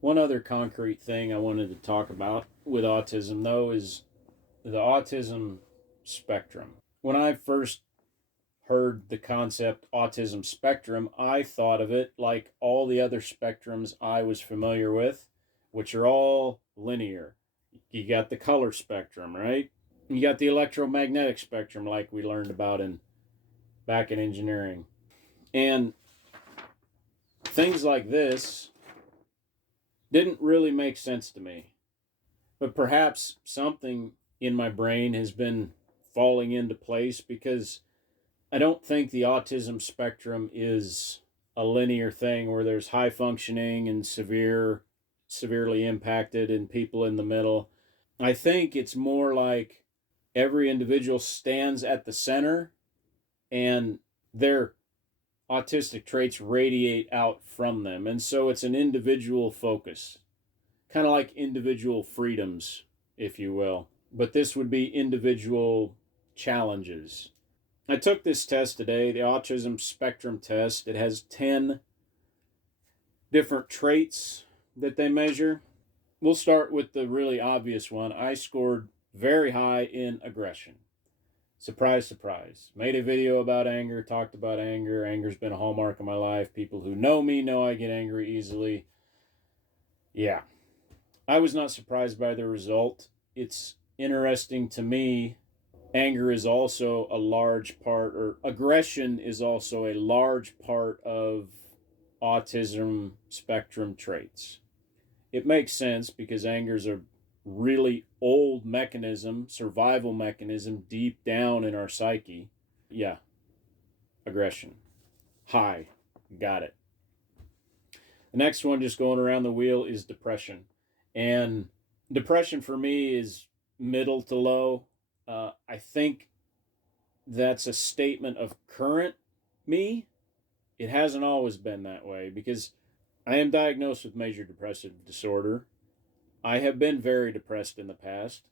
One other concrete thing I wanted to talk about with autism, though, is the autism spectrum. When I first heard the concept autism spectrum, I thought of it like all the other spectrums I was familiar with, which are all linear. You got the color spectrum, right? You got the electromagnetic spectrum, like we learned about in back in engineering. And things like this didn't really make sense to me. But perhaps something in my brain has been falling into place because I don't think the autism spectrum is a linear thing where there's high functioning and severely impacted and people in the middle. I think it's more like every individual stands at the center and their autistic traits radiate out from them. And so it's an individual focus, kind of like individual freedoms, if you will. But this would be individual challenges. I took this test today, the autism spectrum test. It has 10 different traits that they measure. We'll start with the really obvious one. I scored very high in aggression. Surprise, surprise. Made a video about anger, talked about anger. Anger's been a hallmark of my life. People who know me know I get angry easily. Yeah. I was not surprised by the result. It's interesting to me. Anger is also a large part, or aggression is also a large part of autism spectrum traits. It makes sense because anger is a really old mechanism, survival mechanism deep down in our psyche. Yeah, aggression. High. Got it. The next one, just going around the wheel, is depression. And depression for me is middle to low. I think that's a statement of current me. It hasn't always been that way because I am diagnosed with major depressive disorder. I have been very depressed in the past.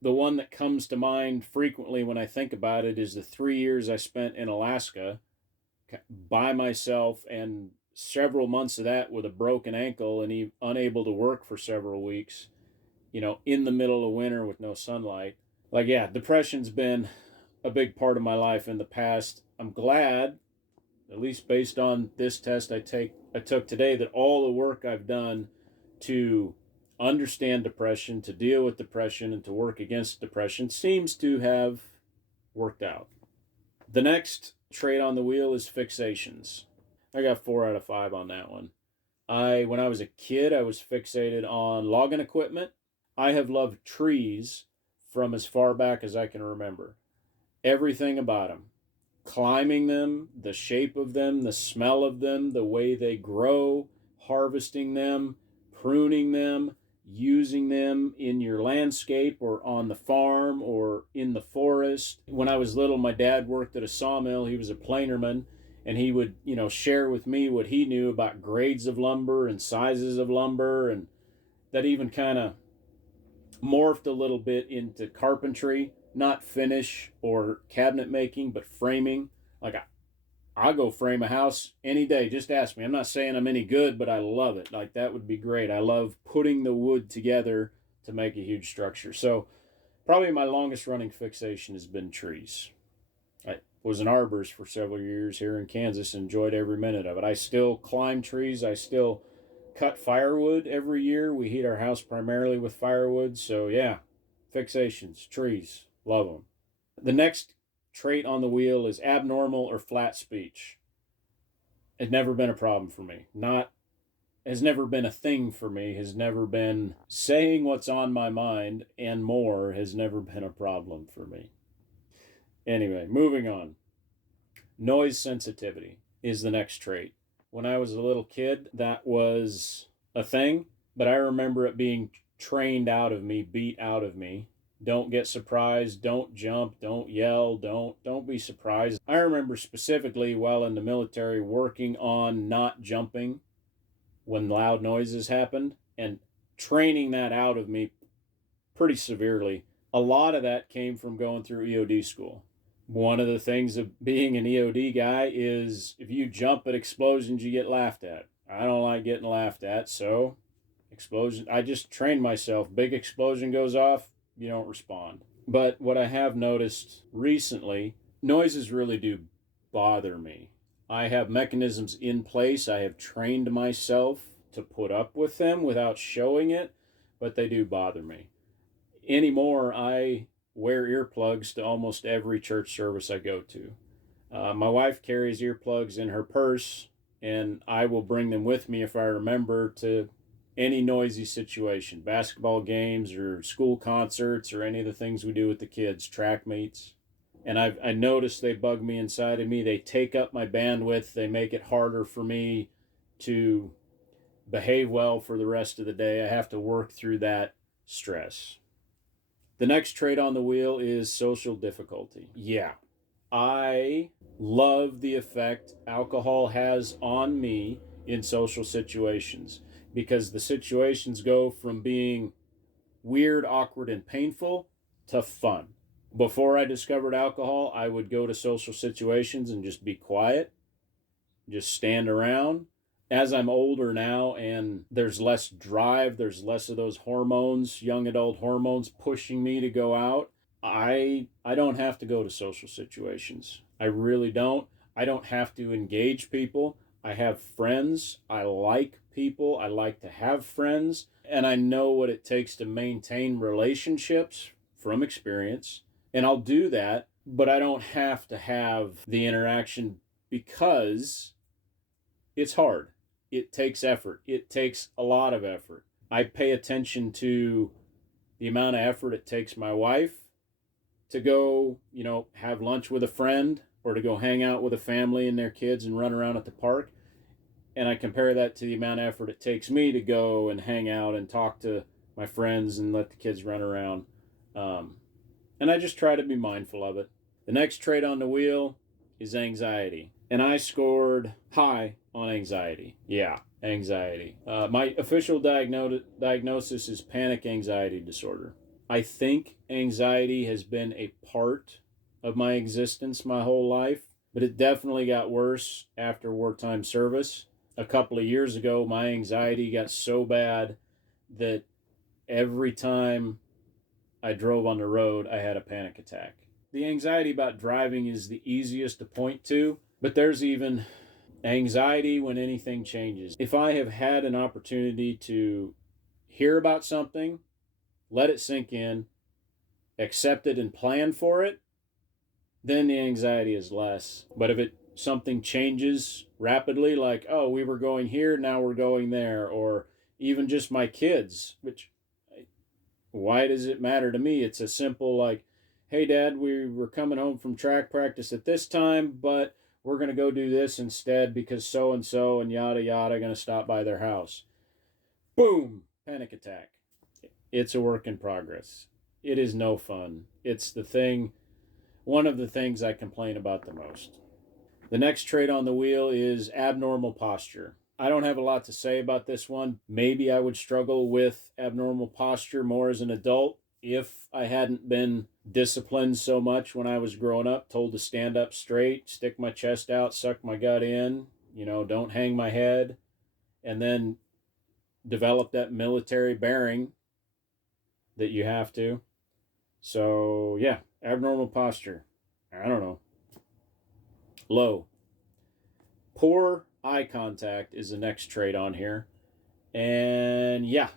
The one that comes to mind frequently when I think about it is the 3 years I spent in Alaska by myself, and several months of that with a broken ankle and unable to work for several weeks, in the middle of winter with no sunlight. Like, yeah, depression's been a big part of my life in the past. I'm glad, at least based on this test I took today, that all the work I've done to understand depression, to deal with depression, and to work against depression seems to have worked out. The next trait on the wheel is fixations. I got 4 out of 5 on that one. When I was a kid, I was fixated on logging equipment. I have loved trees from as far back as I can remember. Everything about them. Climbing them, the shape of them, the smell of them, the way they grow, harvesting them, pruning them, using them in your landscape or on the farm or in the forest. When I was little, my dad worked at a sawmill. He was a planerman, and he would, share with me what he knew about grades of lumber and sizes of lumber, and that even kind of morphed a little bit into carpentry, not finish or cabinet making, but framing. Like, I'll go frame a house any day. Just ask me. I'm not saying I'm any good, but I love it. Like, that would be great. I love putting the wood together to make a huge structure. So probably my longest running fixation has been trees. I was an arborist for several years here in Kansas, enjoyed every minute of it. I still climb trees. I still cut firewood every year. We heat our house primarily with firewood. So yeah, fixations, trees, love them. The next trait on the wheel is abnormal or flat speech. It's never been a problem for me. Has never been a thing for me. Has never been saying what's on my mind and more. Has never been a problem for me. Anyway, moving on. Noise sensitivity is the next trait. When I was a little kid, that was a thing, but I remember it being trained out of me, beat out of me. Don't get surprised, don't jump, don't yell, don't be surprised. I remember specifically while in the military working on not jumping when loud noises happened and training that out of me pretty severely. A lot of that came from going through EOD school. One of the things of being an EOD guy is if you jump at explosions, you get laughed at. I don't like getting laughed at, so Explosion. I just trained myself. Big explosion goes off, you don't respond. But what I have noticed recently, noises really do bother me. I have mechanisms in place. I have trained myself to put up with them without showing it, but they do bother me. Anymore, I wear earplugs to almost every church service I go to. My wife carries earplugs in her purse, and I will bring them with me if I remember to any noisy situation, basketball games or school concerts or any of the things we do with the kids, track meets. And I notice they bug me inside of me. They take up my bandwidth. They make it harder for me to behave well for the rest of the day. I have to work through that stress. The next trait on the wheel is social difficulty. Yeah, I love the effect alcohol has on me in social situations, because the situations go from being weird, awkward, and painful to fun. Before I discovered alcohol, I would go to social situations and just be quiet, just stand around. As I'm older now and there's less drive, there's less of those hormones, young adult hormones pushing me to go out, I don't have to go to social situations. I really don't. I don't have to engage people. I have friends. I like people. I like to have friends. And I know what it takes to maintain relationships from experience. And I'll do that, but I don't have to have the interaction because it's hard. It takes effort. It takes a lot of effort. I pay attention to the amount of effort it takes my wife to go, have lunch with a friend or to go hang out with a family and their kids and run around at the park. And I compare that to the amount of effort it takes me to go and hang out and talk to my friends and let the kids run around. And I just try to be mindful of it. The next trait on the wheel is anxiety. And I scored high on anxiety. Yeah, anxiety. My official diagnosis is panic anxiety disorder. I think anxiety has been a part of my existence my whole life, but it definitely got worse after wartime service. A couple of years ago, my anxiety got so bad that every time I drove on the road, I had a panic attack. The anxiety about driving is the easiest to point to, but there's even anxiety when anything changes. If I have had an opportunity to hear about something, let it sink in, accept it, and plan for it, then the anxiety is less. But if something changes rapidly, like, oh, we were going here, now we're going there, or even just my kids, which, why does it matter to me? It's a simple, like, hey, Dad, we were coming home from track practice at this time, but we're going to go do this instead because so-and-so and yada yada going to stop by their house. Boom, panic attack. It's a work in progress. It is no fun. It's one of the things I complain about the most. The next trait on the wheel is abnormal posture. I don't have a lot to say about this one. Maybe I would struggle with abnormal posture more as an adult if I hadn't been disciplined so much when I was growing up, told to stand up straight, stick my chest out, suck my gut in, don't hang my head, and then develop that military bearing that you have to. So, yeah, abnormal posture. I don't know. Low. Poor eye contact is the next trait on here. And yeah,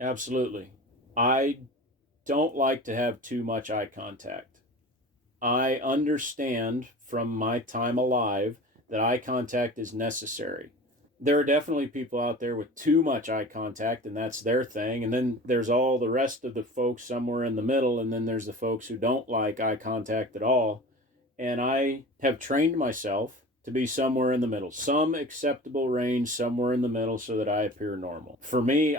absolutely. I don't like to have too much eye contact. I understand from my time alive that eye contact is necessary. There are definitely people out there with too much eye contact, and that's their thing. And then there's all the rest of the folks somewhere in the middle, and then there's the folks who don't like eye contact at all. And I have trained myself to be somewhere in the middle, some acceptable range somewhere in the middle so that I appear normal. For me,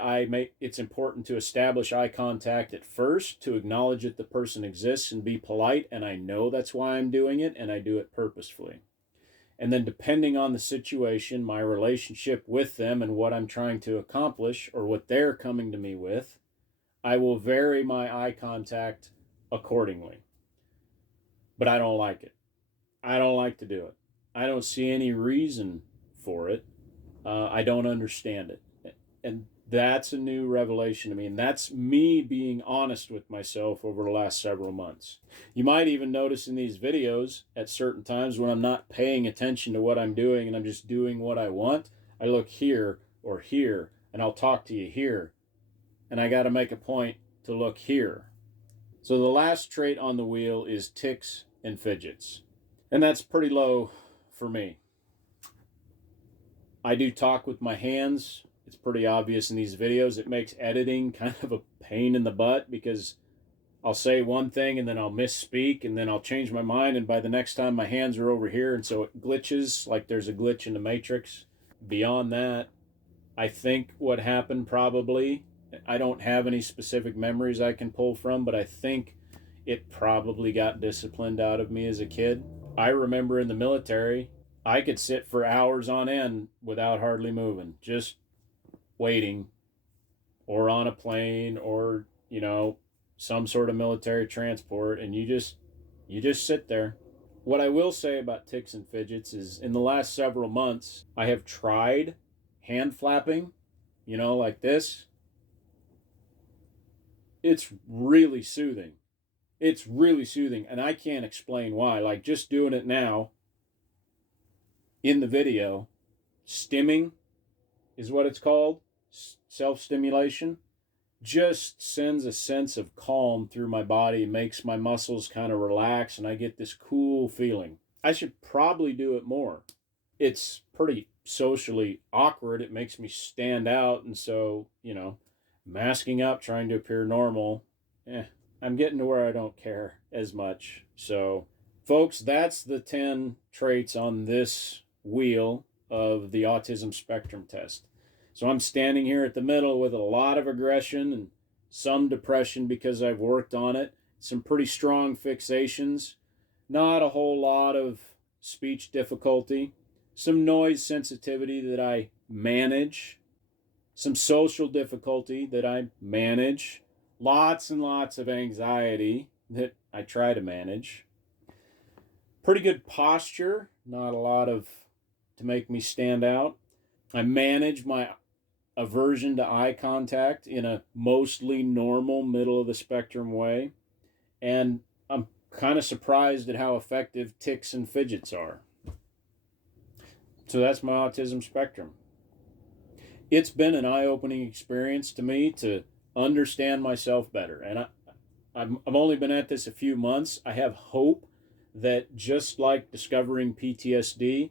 it's important to establish eye contact at first, to acknowledge that the person exists and be polite, and I know that's why I'm doing it, and I do it purposefully. And then depending on the situation, my relationship with them and what I'm trying to accomplish or what they're coming to me with, I will vary my eye contact accordingly. But I don't like it. I don't like to do it. I don't see any reason for it. I don't understand it. And That's a new revelation to me, and that's me being honest with myself over the last several months. You might even notice in these videos at certain times when I'm not paying attention to what I'm doing and I'm just doing what I want, I look here or here, and I'll talk to you here, and I got to make a point to look here. So the last trait on the wheel is tics and fidgets, and that's pretty low for me. I do talk with my hands. It's pretty obvious in these videos. It makes editing kind of a pain in the butt because I'll say one thing and then I'll misspeak and then I'll change my mind, and by the next time my hands are over here, and so it glitches like there's a glitch in the Matrix. Beyond that, I think what happened probably, I don't have any specific memories I can pull from, but I think it probably got disciplined out of me as a kid. I remember in the military, I could sit for hours on end without hardly moving, just waiting, or on a plane, or some sort of military transport, and you just sit there. What I will say about tics and fidgets is in the last several months I have tried hand flapping, like this. It's really soothing. It's really soothing, and I can't explain why. Like just doing it now in the video, stimming is what it's called, self-stimulation, just sends a sense of calm through my body, makes my muscles kind of relax, and I get this cool feeling. I should probably do it more. It's pretty socially awkward. It makes me stand out, and so, masking up, trying to appear normal, I'm getting to where I don't care as much. So, folks, that's the 10 traits on this wheel of the autism spectrum test. So I'm standing here at the middle with a lot of aggression and some depression because I've worked on it, some pretty strong fixations, not a whole lot of speech difficulty, some noise sensitivity that I manage, some social difficulty that I manage, lots and lots of anxiety that I try to manage, pretty good posture, not a lot of to make me stand out. I manage my aversion to eye contact in a mostly normal, middle of the spectrum way. And I'm kind of surprised at how effective tics and fidgets are. So that's my autism spectrum. It's been an eye-opening experience to me to understand myself better. And I've only been at this a few months. I have hope that just like discovering PTSD,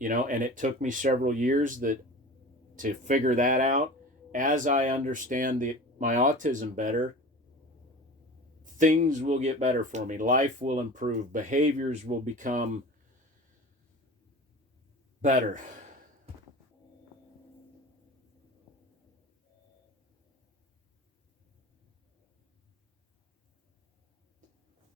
and it took me several years to figure that out, as I understand my autism better, things will get better for me. Life will improve. Behaviors will become better.